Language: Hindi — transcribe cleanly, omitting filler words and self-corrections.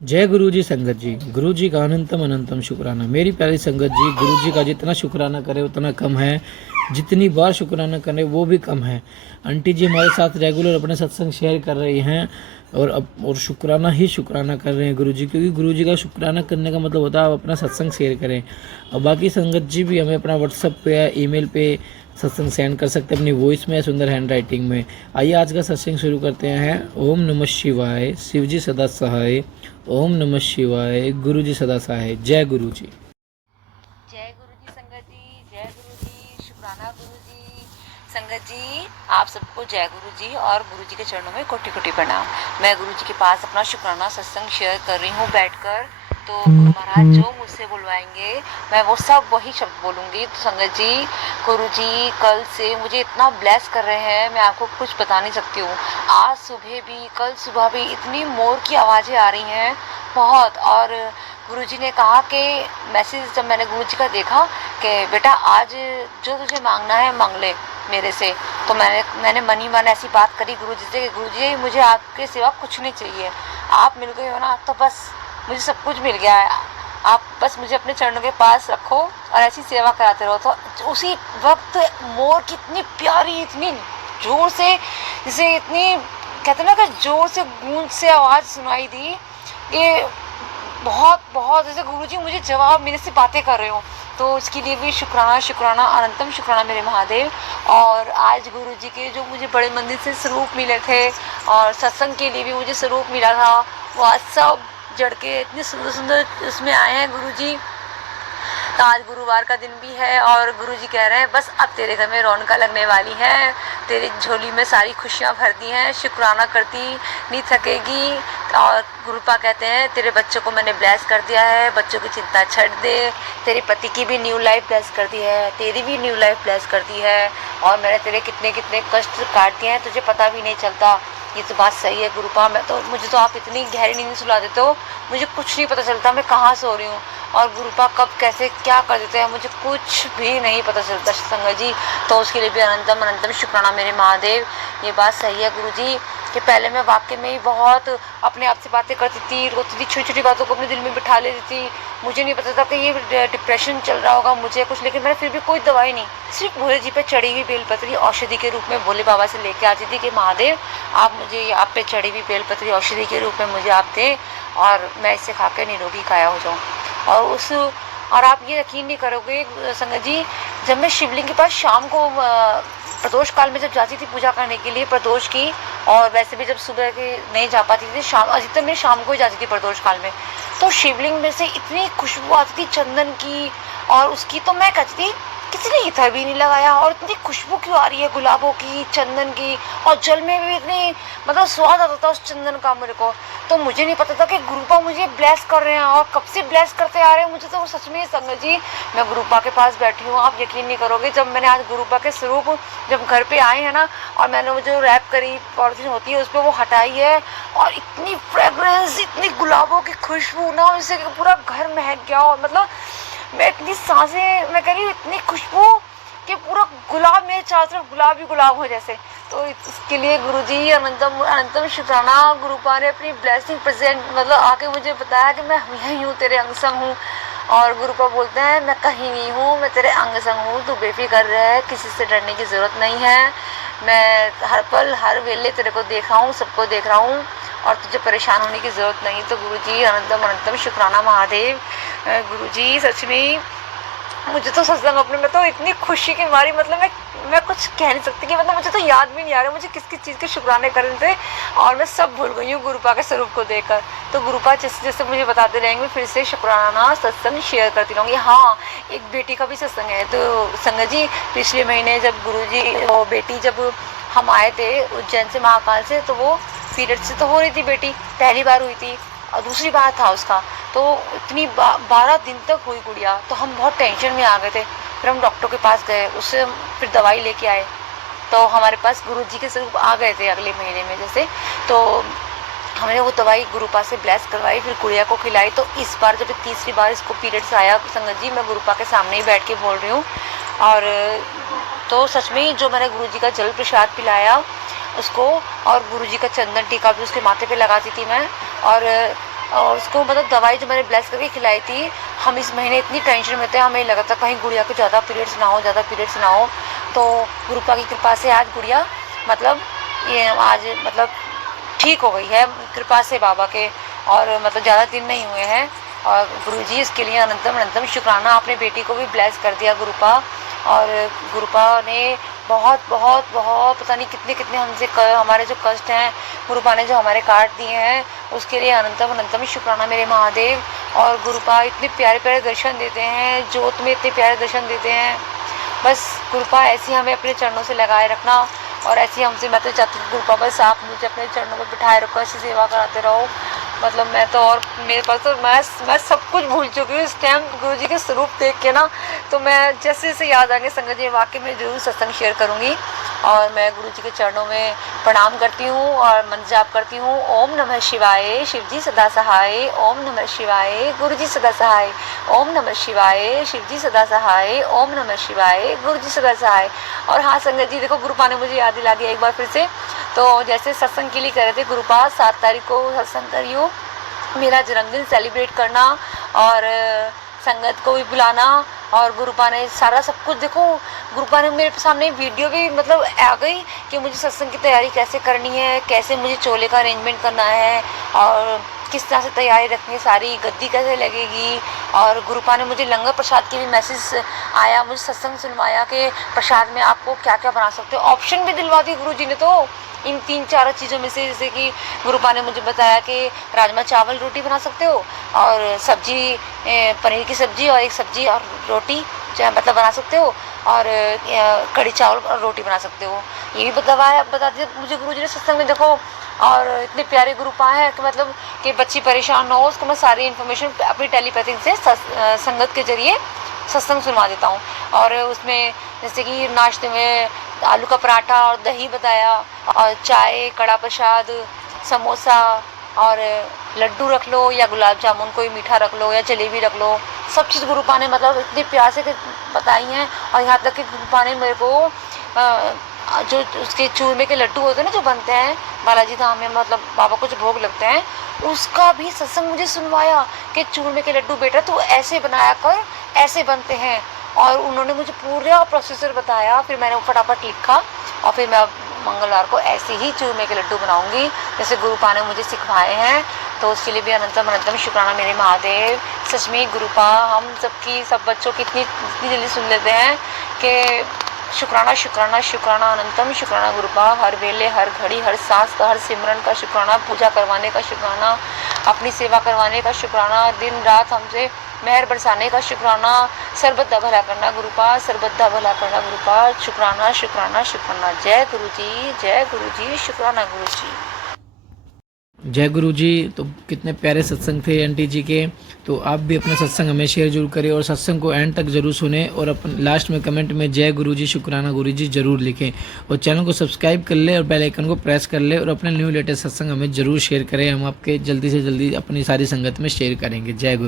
जय गुरु जी संगत जी। गुरु जी का अनंतम अनंतम शुक्राना। मेरी प्यारी संगत जी, गुरु जी का जितना शुक्राना करे उतना कम है, जितनी बार शुक्राना करें वो भी कम है। आंटी जी हमारे साथ रेगुलर अपने सत्संग शेयर कर रही हैं और शुक्राना ही शुक्राना कर रहे हैं गुरु जी, क्योंकि गुरु जी का शुक्राना करने का मतलब होता है आप अपना सत्संग शेयर करें। और बाकी संगत जी भी हमें अपना व्हाट्सअप पे या ईमेल पे सत्संग सेंड कर सकते हैं अपनी वॉइस में, सुंदर हैंड राइटिंग में। आइए आज का सत्संग शुरू करते हैं। ओम नमः शिवाय, शिव जी सदा सहाय। ओम नमः शिवाय, गुरु जी सदा सहाय। जय गुरु जी। जय गुरु जी संगत जी, जय गुरु जी, शुक्राना गुरु जी। संगत जी आप सबको जय गुरु जी और गुरु जी के चरणों में कोटि कोटि प्रणाम। मैं गुरु जी के पास अपना शुक्राना सत्संग शेयर कर रही हूँ बैठकर। तो गुरु महाराज जो मुझसे बुलवाएंगे मैं वो सब वही शब्द बोलूँगी। तो संगत जी गुरु जी कल से मुझे इतना ब्लेस कर रहे हैं, मैं आपको कुछ बता नहीं सकती हूँ। आज सुबह भी, कल सुबह भी इतनी मोर की आवाज़ें आ रही हैं बहुत। और गुरुजी ने कहा कि मैसेज जब मैंने गुरुजी का देखा कि बेटा आज जो तुझे मांगना है मांग ले मेरे से। तो मैंने मन ही मन ऐसी बात करी गुरुजी से कि गुरुजी मुझे आपके सिवा कुछ नहीं चाहिए, आप मिल गए हो ना तो बस मुझे सब कुछ मिल गया है। आप बस मुझे अपने चरणों के पास रखो और ऐसी सेवा कराते रहो। तो उसी वक्त मोर की इतनी प्यारी, इतनी जोर से, जैसे इतनी कहते ना कि जोर से गूंज से आवाज़ सुनाई दी कि बहुत बहुत जैसे गुरुजी मुझे जवाब मेरे से बातें कर रहे हो। तो उसके लिए भी शुक्राना शुक्राना अनंतम शुक्राना मेरे महादेव। और आज गुरुजी के जो मुझे बड़े मंदिर से स्वरूप मिले थे और सत्संग के लिए भी मुझे स्वरूप मिला था, वो आज सब जड़ के इतने सुंदर सुंदर उसमें आए हैं गुरुजी। तो आज गुरुवार का दिन भी है और गुरुजी कह रहे हैं बस अब तेरे घर में रौनक लगने वाली है, तेरी झोली में सारी खुशियाँ भर दी हैं, शुक्राना करती नहीं थकेगी। और गुरुपा कहते हैं तेरे बच्चों को मैंने ब्लेस कर दिया है, बच्चों की चिंता छੱਡ दे, तेरे पति की भी न्यू लाइफ ब्लेस कर दी है, तेरी भी न्यू लाइफ ब्लेस कर दी है। और मैंने तेरे कितने कितने कष्ट काट दिए हैं तुझे पता भी नहीं चलता। ये तो बात सही है गुरुपा, मुझे तो आप इतनी गहरी नींद सुला देते हो, मुझे कुछ नहीं पता चलता मैं कहाँ सो रही हूँ और गुरुपा कब कैसे क्या कर देते हैं मुझे कुछ भी नहीं पता चलता संगत जी। तो उसके लिए भी अनंतम अनंतम शुक्राना मेरे महादेव। ये बात सही है गुरु जी कि पहले मैं वाकई में ही बहुत अपने आप से बातें करती थी, रोती थी, छोटी छोटी बातों को अपने दिल में बिठा लेती थी। मुझे नहीं पता था कि ये डिप्रेशन चल रहा होगा मुझे कुछ, लेकिन मैंने फिर भी कोई दवाई नहीं, सिर्फ भोले जी पे चढ़ी हुई बेलपत्री औषधि के रूप में भोले बाबा से लेके आती थी कि महादेव आप मुझे आप पे चढ़ी हुई बेलपत्री औषधि के रूप में मुझे आप दें और मैं इसे खा के निरोगी काया हो जाऊँ। और आप ये यकीन नहीं करोगे संगत जी, जब मैं शिवलिंग के पास शाम को प्रदोष काल में जब जाती थी पूजा करने के लिए प्रदोष की, और वैसे भी जब सुबह के नहीं जा पाती थी शाम, अधिकतर मैं शाम को ही जाती थी प्रदोष काल में, तो शिवलिंग में से इतनी खुशबू आती थी चंदन की और उसकी। तो मैं कहती थी किसी ने इधर भी नहीं लगाया और इतनी खुशबू क्यों आ रही है गुलाबों की, चंदन की, और जल में भी इतनी मतलब स्वाद आता था उस चंदन का मेरे को। तो मुझे नहीं पता था कि गुरुपा मुझे ब्लेस कर रहे हैं और कब से ब्लेस करते आ रहे हैं मुझे। तो वो सच में संगत जी मैं गुरुपा के पास बैठी हूँ, आप यकीन नहीं करोगे जब मैंने आज गुरुपा के स्वरूप जब घर पे आए हैं ना और मैंने वो जो रैप करी पॉलिथीन होती है उस पर वो हटाई है और इतनी फ्रेगरेंस, इतनी गुलाबों की खुशबू ना, उससे पूरा घर महक गया। और मतलब मैं इतनी सांसें, मैं कह रही हूँ इतनी खुशबू कि पूरा गुलाब मेरे चारों तरफ गुलाब ही गुलाब हो जैसे। तो इसके लिए गुरुजी अनंतम अनंतम शुक्राना। गुरुपा ने अपनी ब्लेसिंग प्रेजेंट मतलब आके मुझे बताया कि मैं यहीं हूँ, तेरे अंग संग हूँ। और गुरुपा बोलते हैं मैं कहीं नहीं हूँ, मैं तेरे अंग संग हूँ, तू बेफिक्र रह, किसी से डरने की ज़रूरत नहीं है, मैं हर पल हर वेले तेरे को देख रहा हूँ, सबको देख रहा हूँ और तुझे परेशान होने की ज़रूरत नहीं। तो गुरुजी अनंतम अनंतम शुक्राना महादेव। गुरुजी सच में मुझे तो सत्संग अपने में तो इतनी खुशी की मारी, मतलब मैं कुछ कह नहीं सकती कि मतलब मुझे तो याद भी नहीं आ रहा मुझे किस किस चीज़ के शुक्राने करने थे और मैं सब भूल गई हूँ गुरुपा के स्वरूप को देखकर। तो गुरुपा जैसे जैसे मुझे बताते रहेंगे फिर से शुक्राना सत्संग शेयर करती रहूँगी। हाँ, एक बेटी का भी सत्संग है। तो संगत जी पिछले महीने जब गुरुजी वो बेटी जब हम आए थे उज्जैन से महाकाल से, तो वो पीरियड से तो हो रही थी बेटी, पहली बार हुई थी और दूसरी बार था उसका। तो इतनी 12 दिन तक हुई गुड़िया, तो हम बहुत टेंशन में आ गए थे। फिर हम डॉक्टर के पास गए, उससे फिर दवाई लेके आए, तो हमारे पास गुरुजी के स्वरूप आ गए थे अगले महीने में जैसे। तो हमने वो दवाई गुरुपा से ब्लेस करवाई, फिर गुड़िया को खिलाई। तो इस बार जब तीसरी बार इसको पीरियड्स आया संगत जी, मैं गुरुपा के सामने ही बैठ के बोल रही हूँ। और तो सच में जो मैंने गुरुजी का जल प्रसाद पिलाया उसको और गुरुजी का चंदन टीका भी उसके माथे पे लगाती थी मैं। और और उसको मतलब दवाई जो मैंने ब्लेस करके खिलाई थी, हम इस महीने इतनी टेंशन में थे, हमें लगा था कहीं गुड़िया को ज़्यादा पीरियड्स ना हो। तो गुरुपा की कृपा से आज गुड़िया मतलब ये आज मतलब ठीक हो गई है कृपा से बाबा के, और मतलब ज़्यादा दिन नहीं हुए हैं। और गुरुजी इसके लिए अनंतम अनंतम शुक्राना। अपने बेटी को भी ब्लेस कर दिया गुरुपा, और गुरुपा ने बहुत बहुत बहुत पता नहीं कितने कितने हमसे हमारे जो कष्ट हैं गुरुपा ने जो हमारे काट दिए हैं, उसके लिए अनंतम अनंतम शुक्राना मेरे महादेव। और गुरुपा इतने प्यारे प्यारे दर्शन देते हैं, जोत में इतने प्यारे दर्शन देते हैं। बस गुरुपा ऐसे हमें अपने चरणों से लगाए रखना, और ऐसे हमसे मैं तो चाहती हूँ गुरुपा बस आप मुझे अपने चरणों में बिठाए रखो, ऐसी सेवा कराते रहो। मतलब मैं तो, और मेरे पास तो मैं सब कुछ भूल चुकी हूँ इस टाइम गुरुजी के स्वरूप देख के ना। तो मैं जैसे जैसे याद आएंगे संगत जी वाकई में ज़रूर सत्संग शेयर करूँगी। और मैं गुरुजी के चरणों में प्रणाम करती हूँ और मंत्र जाप करती हूँ। ओम नमः शिवाय, शिवजी सदा सहाय। ओम नमः शिवाय, गुरुजी सदा सहाय। ओम नमः शिवाय, शिवजी सदा सहाय। ओम नमः शिवाय, गुरुजी सदा सहाय। और हाँ संगत जी देखो, गुरुपा ने मुझे याद दिला दिया एक बार फिर से। तो जैसे सत्संग के लिए कह रहे थे गुरुपा 7 तारीख को सत्संग करियो, मेरा जन्मदिन सेलिब्रेट करना और संगत को भी बुलाना। और गुरुपा ने सारा सब कुछ देखो, गुरुपा ने मेरे सामने वीडियो भी मतलब आ गई कि मुझे सत्संग की तैयारी कैसे करनी है, कैसे मुझे चोले का अरेंजमेंट करना है, और किस तरह से तैयारी रखनी है, सारी गद्दी कैसे लगेगी। और गुरुपा ने मुझे लंगर प्रसाद की भी मैसेज आया, मुझे सत्संग सुनवाया कि प्रसाद में आपको क्या क्या बना सकते हो, ऑप्शन भी दिलवा दी गुरुजी ने तो इन 3-4 चीज़ों में से। जैसे कि गुरुपा ने मुझे बताया कि राजमा चावल रोटी बना सकते हो, और सब्जी पनीर की सब्जी और एक सब्जी और रोटी मतलब बना सकते हो, और कढ़ी चावल और रोटी बना सकते हो। ये भी बता दिया मुझे गुरुजी ने सत्संग में देखो। और इतने प्यारे गुरुपा हैं कि मतलब कि बच्ची परेशान ना हो, उसको मैं सारी इन्फॉर्मेशन अपनी टेलीपैथिक से संगत के जरिए सत्संग सुनवा देता हूँ। और उसमें जैसे कि नाश्ते में आलू का पराठा और दही बताया, और चाय, कड़ा प्रसाद, समोसा और लड्डू रख लो, या गुलाब जामुन कोई मीठा रख लो, या जलेबी रख लो। सब चीज़ गुरुपा ने मतलब इतने प्यार से बताई हैं। और यहाँ तक कि गुरुपा ने मेरे को जो उसके चूरमे के लड्डू होते हैं ना जो बनते हैं बालाजी धाम में, मतलब बाबा को जो भोग लगते हैं, उसका भी सत्संग मुझे सुनवाया कि चूरमे के लड्डू बेटा तू ऐसे बनाया कर, ऐसे बनते हैं। और उन्होंने मुझे पूरा प्रोसीजर बताया, फिर मैंने फटाफट लिखा, और फिर मैं मंगलवार को ऐसे ही चूरमे के लड्डू बनाऊंगी जैसे गुरुपा ने मुझे सिखवाए हैं। तो उसके लिए भी अनंतम अनंतम शुक्राना मेरे महादेव। सच में गुरुपा हम सबकी, सब बच्चों की इतनी जल्दी सुन लेते हैं कि शुक्राना शुक्राना शुक्राना अनंतम शुक्राना गुरुपा। हर वेले, हर घड़ी, हर सांस का, हर सिमरन का शुक्राना, पूजा करवाने का शुक्राना, अपनी सेवा करवाने का शुक्राना, दिन रात हमसे मेहर बरसाने का शुक्राना, सर्वदा भला करना गुरुपा, सर्वदा भला करना गुरुपा। शुक्राना शुक्राना शुक्राना। जय गुरु जी, शुक्राना गुरु जी। जय गुरु जी। तो कितने प्यारे सत्संग थे आंटी जी के। तो आप भी अपना सत्संग हमें शेयर जरूर करें, और सत्संग को एंड तक जरूर सुने, और अपन लास्ट में कमेंट में जय गुरु जी, शुक्राना गुरु जी जरूर लिखें, और चैनल को सब्सक्राइब कर ले और बेल आइकन को प्रेस कर ले, और अपने न्यू लेटेस्ट सत्संग हमें जरूर शेयर करें। हम आपके जल्दी से जल्दी अपनी सारी संगत में शेयर करेंगे। जय गुरु।